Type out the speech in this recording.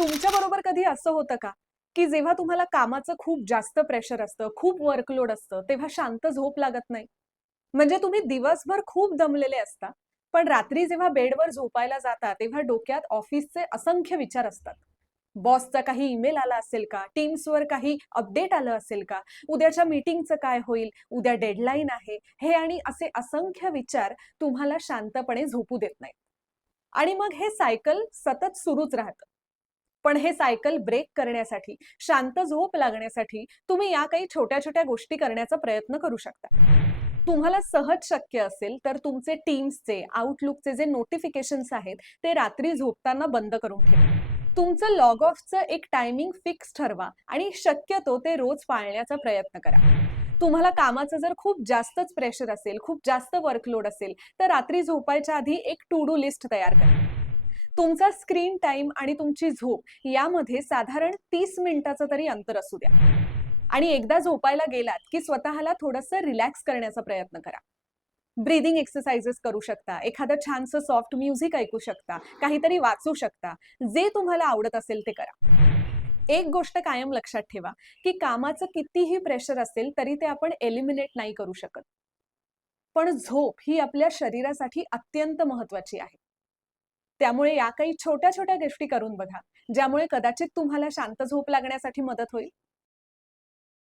तुमच्या बरोबर कधी असं होतं का, की जेव्हा तुम्हाला कामाचं खूप जास्त प्रेशर असतं, खूप वर्कलोड असतं, तेव्हा शांत झोप लागत नाही? म्हणजे तुम्ही दिवसभर खूप दमलेले असता, पण रात्री जेव्हा बेडवर झोपायला जाता, तेव्हा डोक्यात ऑफिसचे असंख्य विचार असतात. बॉसचा काही ईमेल आला असेल का? टीम्सवर काही अपडेट आलं असेल का? उद्याच्या मीटिंगचं काय होईल? उद्या डेडलाईन आहे. हे आणि असे असंख्य विचार तुम्हाला शांतपणे झोपू देत नाहीत. आणि मग हे सायकल सतत सुरूच राहतं. पण हे सायकल ब्रेक करण्यासाठी, शांत झोप लागण्यासाठी तुम्ही या काही छोट्या-छोट्या गोष्टी करण्याचा प्रयत्न करू शकता. तुम्हाला सहज शक्य असेल तर तुमचे Teamsचे, Outlookचे जे नोटिफिकेशन्स आहेत, ते रात्री झोपताना बंद करून ठेवा. तुमचं लॉग ऑफचं एक टायमिंग फिक्स ठरवा आणि शक्यतो ते रोज पाळण्याचा प्रयत्न करा. तुम्हाला कामाचं जर खूप जास्तच प्रेशर असेल, खूप जास्त वर्कलोड असेल, तर रात्री झोपायच्या आधी एक टू डू लिस्ट तयार करा. तुमचा स्क्रीन टाईम आणि तुमची झोप यामध्ये साधारण 30 मिनिटाचं तरी अंतर असू द्या. आणि एकदा झोपायला गेलात, की स्वतःला थोडंसं रिलॅक्स करण्याचा प्रयत्न करा. ब्रीथिंग एक्सरसाइजेस करू शकता, एखादं छानसं सॉफ्ट म्युझिक ऐकू शकता, काहीतरी वाचू शकता. जे तुम्हाला आवडत असेल ते करा. एक गोष्ट कायम लक्षात ठेवा, की कामाचं कितीही प्रेशर असेल, तरी ते आपण एलिमिनेट नाही करू शकत. पण झोप ही आपल्या शरीरासाठी अत्यंत महत्त्वाची आहे. त्यामुळे या काही छोट्या-छोट्या गोष्टी करून बघा, ज्यामुळे कदाचित तुम्हाला शांत झोप लागण्यासाठी मदत होईल.